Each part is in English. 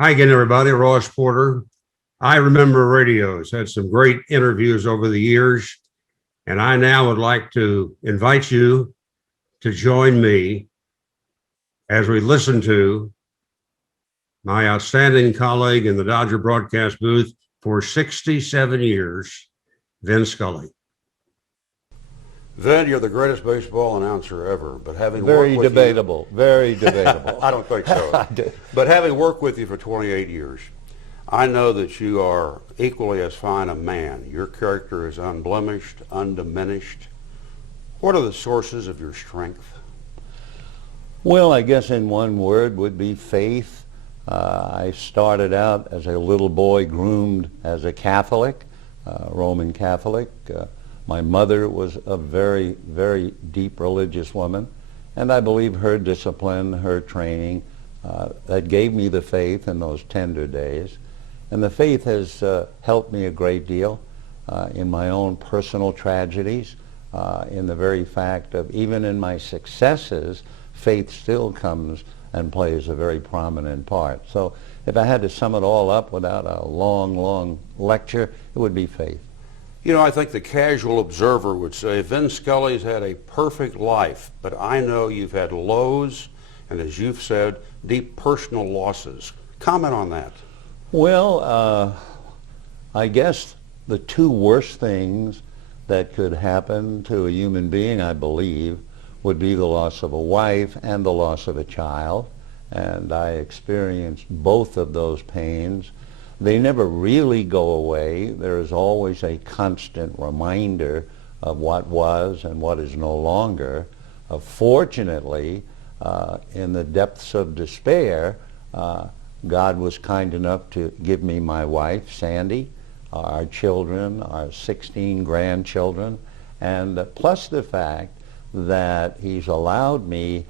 Hi again, everybody. Ross Porter. I remember radios, had some great interviews over the years, and I now would like to invite you to join me as we listen to my outstanding colleague in the Dodger broadcast booth for 67 years, Vin Scully. Vin, you're the greatest baseball announcer ever, but having Very worked with debatable, very debatable. I don't think so. But having worked with you for 28 years, I know that you are equally as fine a man. Your character is unblemished, undiminished. What are the sources of your strength? Well, I guess in one word would be faith. I started out as a little boy groomed as a Catholic, Roman Catholic. My mother was a very, very deep religious woman, and I believe her discipline, her training, that gave me the faith in those tender days. And the faith has helped me a great deal in my own personal tragedies, in the very fact of even in my successes, faith still comes and plays a very prominent part. So if I had to sum it all up without a long, long lecture, it would be faith. You know, I think the casual observer would say, Vin Scully's had a perfect life, but I know you've had lows, and as you've said, deep personal losses. Comment on that. Well, I guess the two worst things that could happen to a human being, I believe, would be the loss of a wife and the loss of a child. And I experienced both of those pains. They never really go away. There is always a constant reminder of what was and what is no longer. Fortunately, in the depths of despair, God was kind enough to give me my wife, Sandy, our children, our 16 grandchildren, and plus the fact that He's allowed me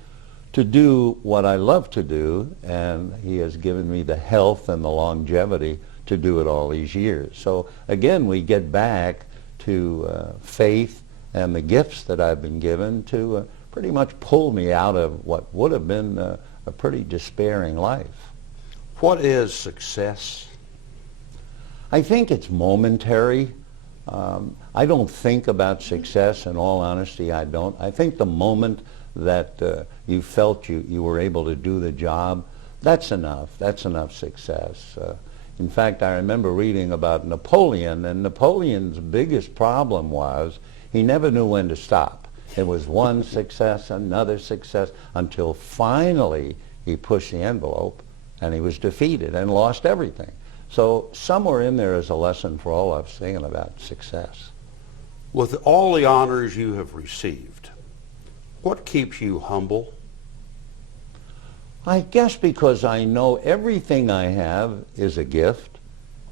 to do what I love to do, and He has given me the health and the longevity to do it all these years. So again, we get back to faith and the gifts that I've been given to pretty much pull me out of what would have been a pretty despairing life. What is success? I think it's momentary. I don't think about success, in all honesty, I don't. I think the moment that you felt you were able to do the job, that's enough. That's enough success. In fact, I remember reading about Napoleon, and Napoleon's biggest problem was he never knew when to stop. It was one success, another success, until finally he pushed the envelope and he was defeated and lost everything. So somewhere in there is a lesson for all of us thinking about success. With all the honors you have received, what keeps you humble? I guess because I know everything I have is a gift.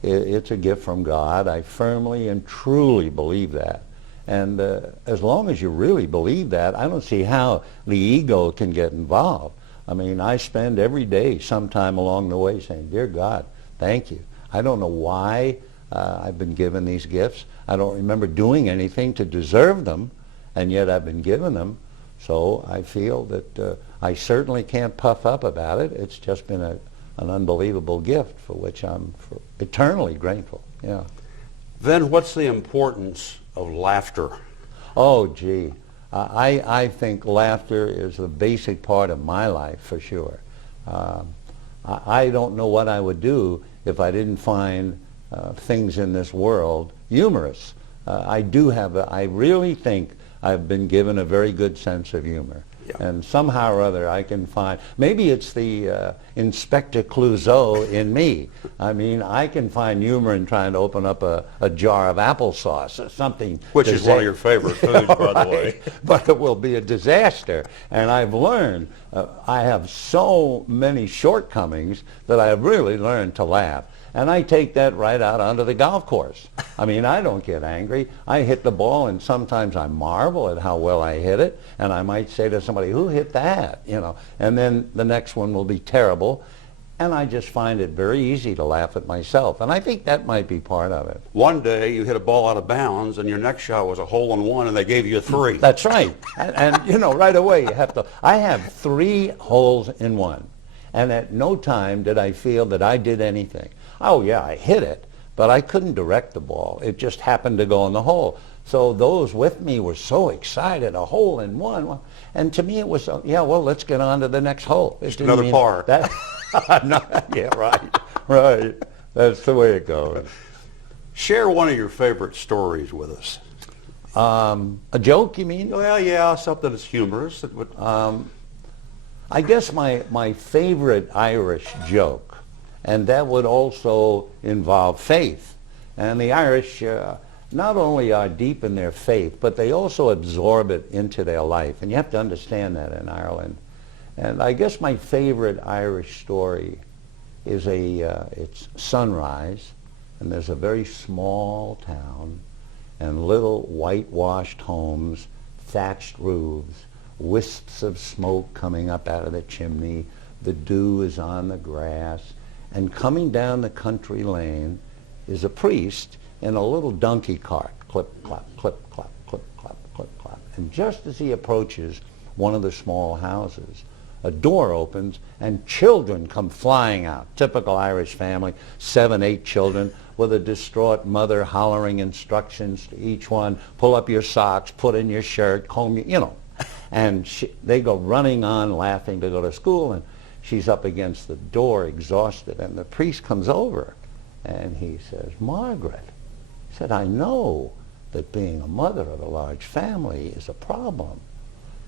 It's a gift from God. I firmly and truly believe that. And as long as you really believe that, I don't see how the ego can get involved. I mean, I spend every day sometime along the way saying, Dear God, thank you. I don't know why I've been given these gifts. I don't remember doing anything to deserve them, and yet I've been given them. So I feel that I certainly can't puff up about it. It's just been an unbelievable gift for which I'm eternally grateful. Yeah. Then what's the importance of laughter? Oh, gee. I think laughter is a basic part of my life for sure. I don't know what I would do if I didn't find things in this world humorous. I really think I've been given a very good sense of humor. Yeah. And somehow or other I can find, maybe it's the Inspector Clouseau in me. I mean, I can find humor in trying to open up a jar of applesauce or something. Which is one of your favorite foods, by the way. But it will be a disaster. And I've learned, I have so many shortcomings that I have really learned to laugh. And I take that right out onto the golf course. I mean, I don't get angry. I hit the ball, and sometimes I marvel at how well I hit it, and I might say to somebody, who hit that? You know, and then the next one will be terrible, and I just find it very easy to laugh at myself, and I think that might be part of it. One day you hit a ball out of bounds, and your next shot was a hole-in-one, and they gave you a 3. That's right. And you know, right away you have to, I have 3 holes in one. And at no time did I feel that I did anything. Oh yeah, I hit it, but I couldn't direct the ball. It just happened to go in the hole. So those with me were so excited, a hole in one. And to me it was, yeah, well, let's get on to the next hole. Just another par. That, yeah, right. That's the way it goes. Share one of your favorite stories with us. A joke, you mean? Well, yeah, something that's humorous. That would... I guess my favorite Irish joke, and that would also involve faith. And the Irish not only are deep in their faith, but they also absorb it into their life. And you have to understand that in Ireland. And I guess my favorite Irish story is it's sunrise, and there's a very small town, and little whitewashed homes, thatched roofs, wisps of smoke coming up out of the chimney, the dew is on the grass, and coming down the country lane is a priest in a little donkey cart, clip, clop, clip, clop, clip, clop, clip, clop. And just as he approaches one of the small houses, a door opens and children come flying out. Typical Irish family, 7, 8 children with a distraught mother hollering instructions to each one, pull up your socks, put in your shirt, comb your, you know. And they go running on laughing to go to school, and she's up against the door exhausted, and the priest comes over and he says, Margaret, he said, I know that being a mother of a large family is a problem,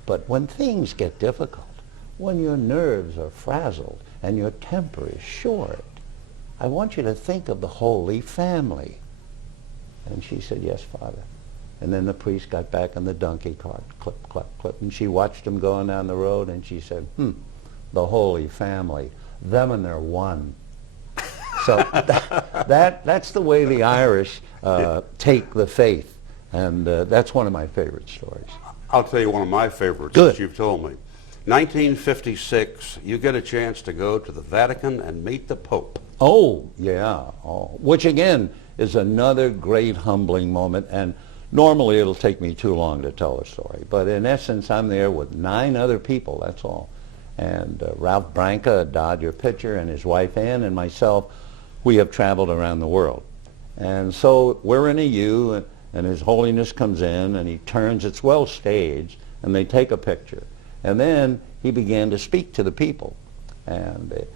but when things get difficult, when your nerves are frazzled and your temper is short, I want you to think of the Holy Family. And she said, yes, Father. And then the priest got back in the donkey cart, clip, clip, clip, and she watched him going down the road, and she said, the Holy Family, them and their one. So that's the way the Irish take the faith, and that's one of my favorite stories. I'll tell you one of my favorites Good. that you've told me. 1956, you get a chance to go to the Vatican and meet the Pope. Oh, yeah. Oh, which, again, is another great humbling moment. And normally it'll take me too long to tell the story. But in essence, I'm there with 9 other people, that's all. And Ralph Branca, a Dodger pitcher, and his wife Ann, and myself, we have traveled around the world. And so we're in a U, and His Holiness comes in, and he turns, it's well staged, and they take a picture. And then he began to speak to the people. And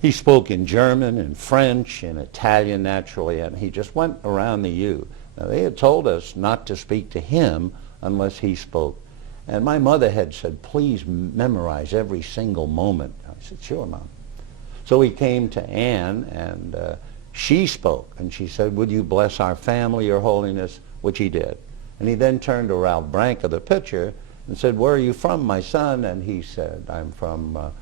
he spoke in German, in French, in Italian, naturally, and he just went around the U. Now, they had told us not to speak to him unless he spoke. And my mother had said, please memorize every single moment. I said, sure, Mom. So he came to Anne, and she spoke, and she said, would you bless our family, Your Holiness, which he did. And he then turned to Ralph Branca, the pitcher, and said, where are you from, my son? And he said, I'm from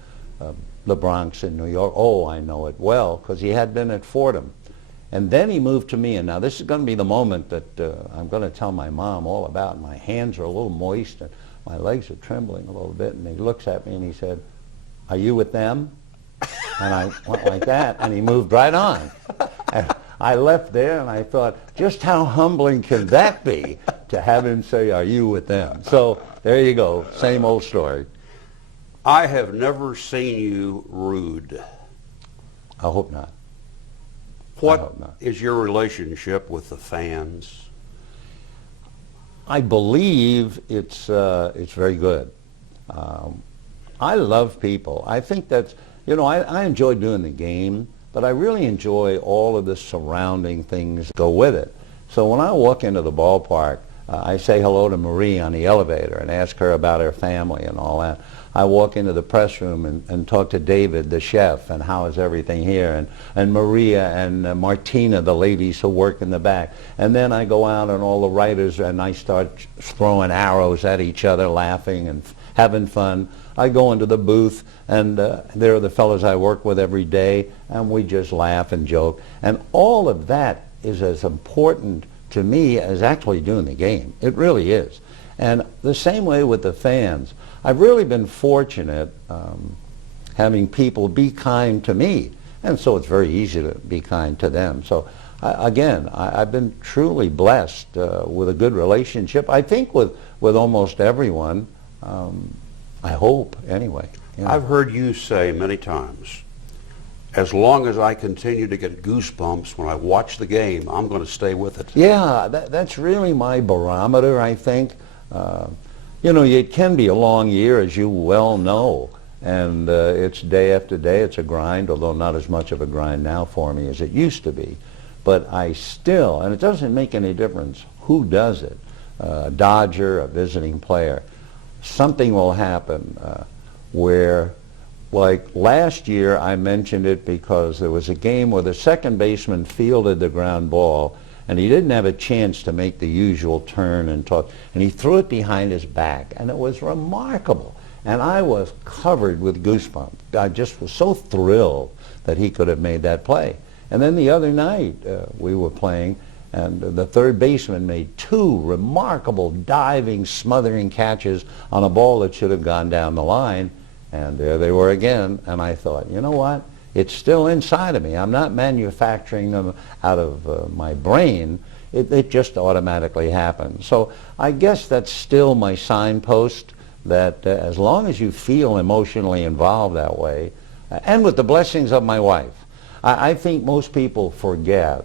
the Bronx in New York. Oh, I know it well, because he had been at Fordham. And then he moved to me, and now this is going to be the moment that I'm going to tell my mom all about. My hands are a little moist, and my legs are trembling a little bit, and he looks at me and he said, are you with them? And I went like that, and he moved right on. And I left there, and I thought, just how humbling can that be to have him say, are you with them? So there you go, same old story. I have never seen you rude. I hope not. What is your relationship with the fans? I believe it's very good. I love people. I think that's, you know, I enjoy doing the game, but I really enjoy all of the surrounding things that go with it. So when I walk into the ballpark, I say hello to Marie on the elevator and ask her about her family and all that. I walk into the press room and talk to David, the chef, and how is everything here, and Maria and Martina, the ladies who work in the back. And then I go out and all the writers, and I start throwing arrows at each other, laughing and having fun. I go into the booth, and there are the fellows I work with every day, and we just laugh and joke. And all of that is as important to me as actually doing the game. It really is. And the same way with the fans. I've really been fortunate having people be kind to me, and so it's very easy to be kind to them. So I've been truly blessed with a good relationship, I think with almost everyone, I hope anyway. Yeah. I've heard you say many times, as long as I continue to get goosebumps when I watch the game, I'm going to stay with it. Yeah, that's really my barometer, I think. You know, it can be a long year, as you well know, and it's day after day. It's a grind, although not as much of a grind now for me as it used to be. But I still, and it doesn't make any difference who does it, a Dodger, a visiting player, something will happen where, like last year, I mentioned it because there was a game where the second baseman fielded the ground ball and he didn't have a chance to make the usual turn and toss, and he threw it behind his back, and it was remarkable. And I was covered with goosebumps. I just was so thrilled that he could have made that play. And then the other night we were playing, and the third baseman made two remarkable diving, smothering catches on a ball that should have gone down the line. And there they were again, and I thought, you know what? It's still inside of me. I'm not manufacturing them out of my brain. It just automatically happens. So I guess that's still my signpost, that as long as you feel emotionally involved that way, and with the blessings of my wife, I think most people forget,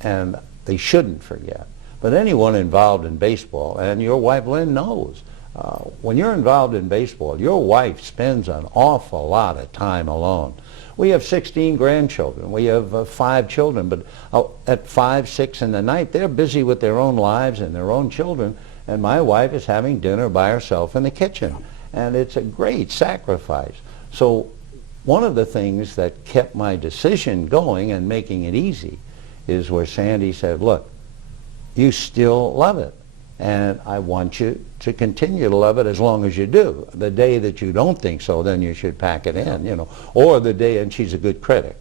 and they shouldn't forget. But anyone involved in baseball, and your wife Lynn knows, when you're involved in baseball, your wife spends an awful lot of time alone. We have 16 grandchildren. We have 5 children, but at 5, 6 in the night, they're busy with their own lives and their own children, and my wife is having dinner by herself in the kitchen. And it's a great sacrifice. So one of the things that kept my decision going and making it easy is where Sandy said, look, you still love it, and I want you to continue to love it as long as you do. The day that you don't think so, then you should pack it in, you know. Or the day, and she's a good critic,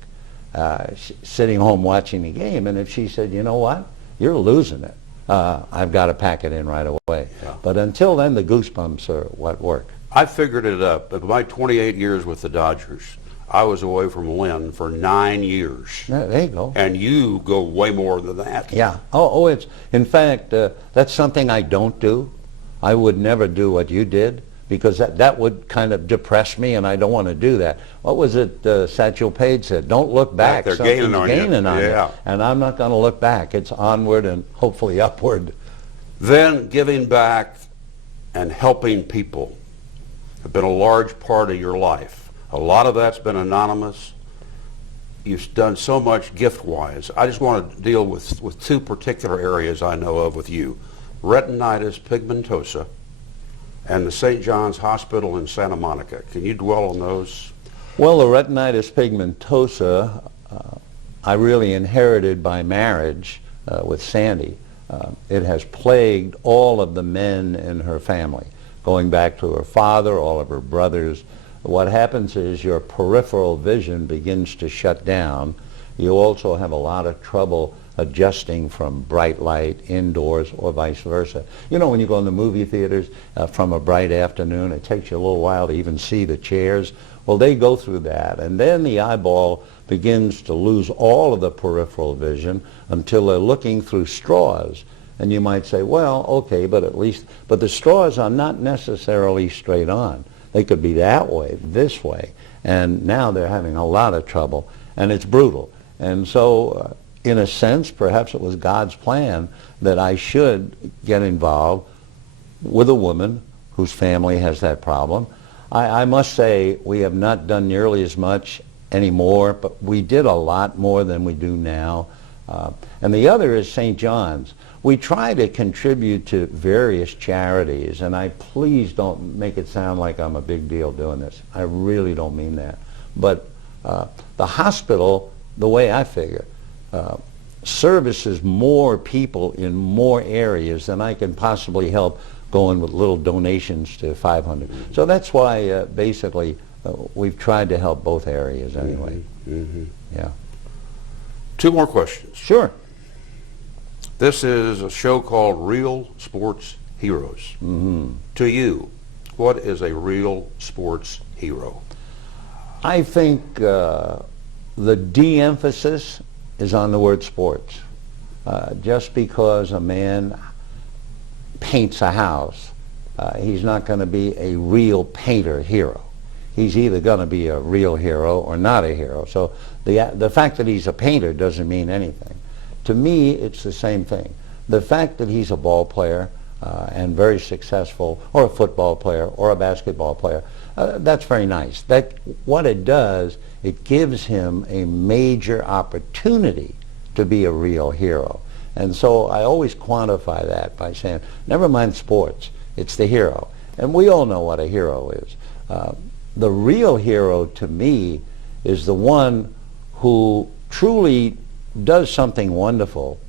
sitting home watching the game, and if she said, you know what, you're losing it, I've got to pack it in right away. Yeah. But until then, the goosebumps are what work. I figured it up. In my 28 years with the Dodgers, I was away from Lynn for 9 years. Yeah, there you go. And you go way more than that. Yeah. It's, in fact, that's something I don't do. I would never do what you did, because that would kind of depress me, and I don't want to do that. What was it Satchel Paige said? Don't look back. They're Something's gaining on you. Yeah. And I'm not going to look back. It's onward and hopefully upward. Then giving back and helping people have been a large part of your life. A lot of that's been anonymous. You've done so much gift-wise. I just want to deal with 2 particular areas I know of with you. Retinitis pigmentosa and the St. John's Hospital in Santa Monica. Can you dwell on those? Well, the retinitis pigmentosa, I really inherited by marriage with Sandy. It has plagued all of the men in her family, going back to her father, all of her brothers. What happens is your peripheral vision begins to shut down. You also have a lot of trouble adjusting from bright light indoors or vice versa. You know, when you go in the movie theaters from a bright afternoon, it takes you a little while to even see the chairs. Well, they go through that, and then the eyeball begins to lose all of the peripheral vision until they're looking through straws. And you might say, well, okay, but the straws are not necessarily straight on. They could be that way, this way, and now they're having a lot of trouble, and it's brutal. And so, in a sense, perhaps it was God's plan that I should get involved with a woman whose family has that problem. I must say we have not done nearly as much anymore, but we did a lot more than we do now. And the other is St. John's. We try to contribute to various charities, and please don't make it sound like I'm a big deal doing this. I really don't mean that. But the hospital, the way I figure, services more people in more areas than I can possibly help going with little donations to 500. So that's why basically we've tried to help both areas anyway. Mm-hmm. Yeah. 2 more questions. Sure. This is a show called Real Sports Heroes. Mm-hmm. To you, what is a real sports hero? I think the de-emphasis is on the word sports. Just because a man paints a house, he's not going to be a real painter hero. he's either going to be a real hero or not a hero. So the fact that he's a painter doesn't mean anything. To me, it's the same thing. The fact that he's a ball player and very successful, or a football player, or a basketball player, that's very nice. What it does, it gives him a major opportunity to be a real hero. And so I always quantify that by saying, never mind sports, it's the hero. And we all know what a hero is. The real hero to me is the one who truly does something wonderful,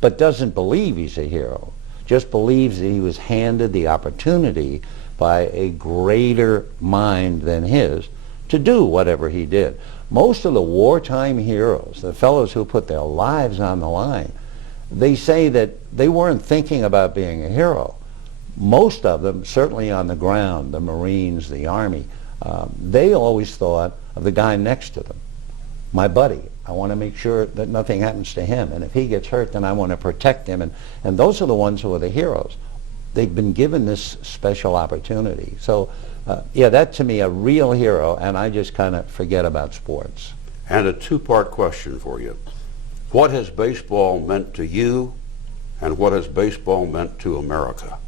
but doesn't believe he's a hero, just believes that he was handed the opportunity by a greater mind than his to do whatever he did. Most of the wartime heroes, the fellows who put their lives on the line, they say that they weren't thinking about being a hero. Most of them, certainly on the ground, the Marines, the Army, they always thought of the guy next to them. My buddy, I want to make sure that nothing happens to him, and if he gets hurt, then I want to protect him. And those are the ones who are the heroes. They've been given this special opportunity. So, yeah, that to me, a real hero, and I just kind of forget about sports. And a two-part question for you. What has baseball meant to you, and what has baseball meant to America?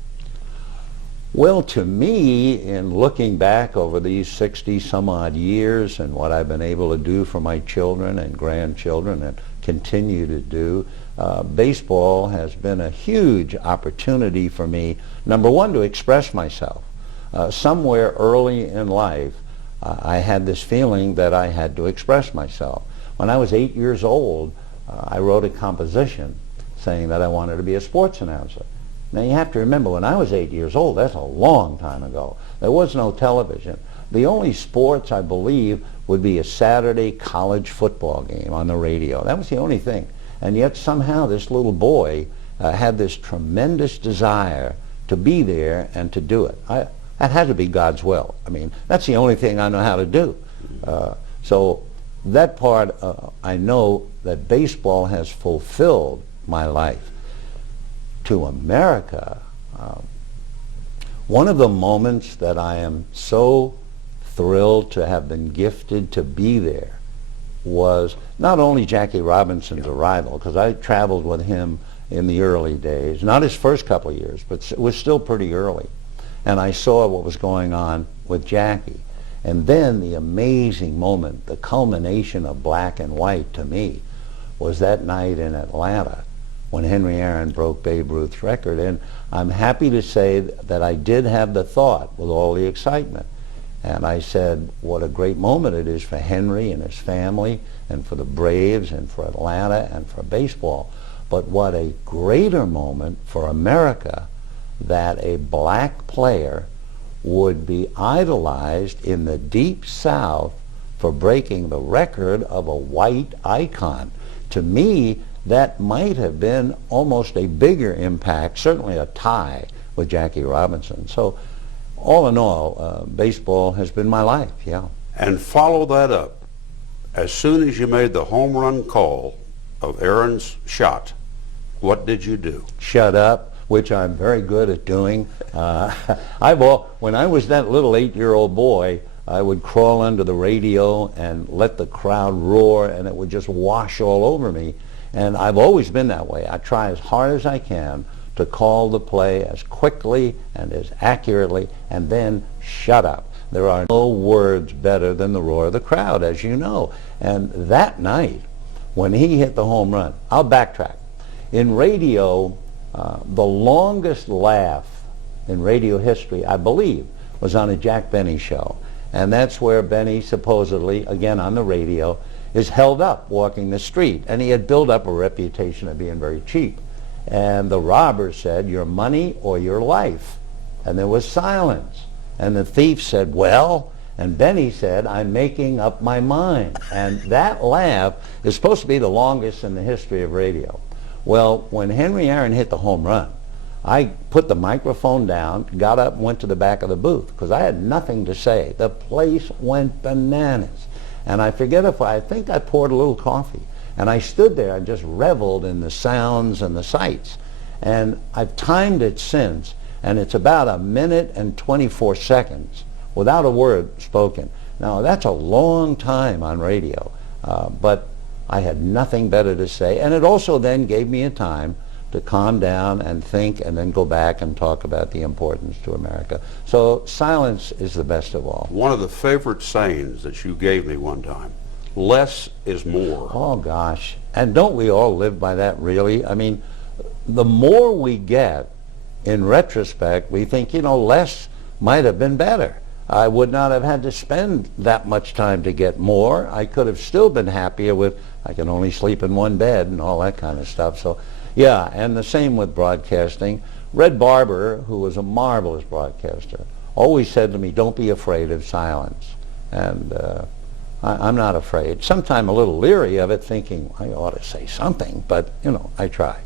Well, to me, in looking back over these 60-some-odd years and what I've been able to do for my children and grandchildren and continue to do, baseball has been a huge opportunity for me, number one, to express myself. Somewhere early in life, I had this feeling that I had to express myself. When I was 8 years old, I wrote a composition saying that I wanted to be a sports announcer. Now you have to remember, when I was 8 years old, that's a long time ago. There was no television. The only sports, I believe, would be a Saturday college football game on the radio. That was the only thing. And yet somehow this little boy had this tremendous desire to be there and to do it. That had to be God's will. I mean, that's the only thing I know how to do. So that part, I know that baseball has fulfilled my life. To America, one of the moments that I am so thrilled to have been gifted to be there was not only Jackie Robinson's arrival, because I traveled with him in the early days, not his first couple of years, but it was still pretty early. And I saw what was going on with Jackie. And then the amazing moment, the culmination of black and white to me, was that night in Atlanta when Henry Aaron broke Babe Ruth's record. And I'm happy to say that I did have the thought with all the excitement. And I said, what a great moment it is for Henry and his family and for the Braves and for Atlanta and for baseball. But what a greater moment for America that a black player would be idolized in the Deep South for breaking the record of a white icon. To me, that might have been almost a bigger impact, certainly a tie with Jackie Robinson. So all in all, baseball has been my life, yeah. And follow that up. As soon as you made the home run call of Aaron's shot, what did you do? Shut up, which I'm very good at doing. When I was that little 8-year-old boy, I would crawl under the radio and let the crowd roar, and it would just wash all over me. And I've always been that way. I try as hard as I can to call the play as quickly and as accurately, and then shut up. There are no words better than the roar of the crowd, as you know. And that night, when he hit the home run, I'll backtrack. In radio, the longest laugh in radio history, I believe, was on a Jack Benny show. And that's where Benny supposedly, again on the radio, is held up walking the street. And he had built up a reputation of being very cheap. And the robber said, your money or your life? And there was silence. And the thief said, well, and Benny said, I'm making up my mind. And that laugh is supposed to be the longest in the history of radio. Well, when Henry Aaron hit the home run, I put the microphone down, got up, and went to the back of the booth because I had nothing to say. The place went bananas. And I think I poured a little coffee. And I stood there and just reveled in the sounds and the sights. And I've timed it since, and it's about 1 minute and 24 seconds without a word spoken. Now, that's a long time on radio, but I had nothing better to say, and it also then gave me a time to calm down and think and then go back and talk about the importance to America. So silence is the best of all. One of the favorite sayings that you gave me one time, less is more. Oh, gosh. And don't we all live by that, really? I mean, the more we get, in retrospect, we think, you know, less might have been better. I would not have had to spend that much time to get more. I could have still been happier with, I can only sleep in one bed and all that kind of stuff. So, yeah, and the same with broadcasting. Red Barber, who was a marvelous broadcaster, always said to me, don't be afraid of silence. And I'm not afraid. Sometimes a little leery of it, thinking I ought to say something, but, you know, I try.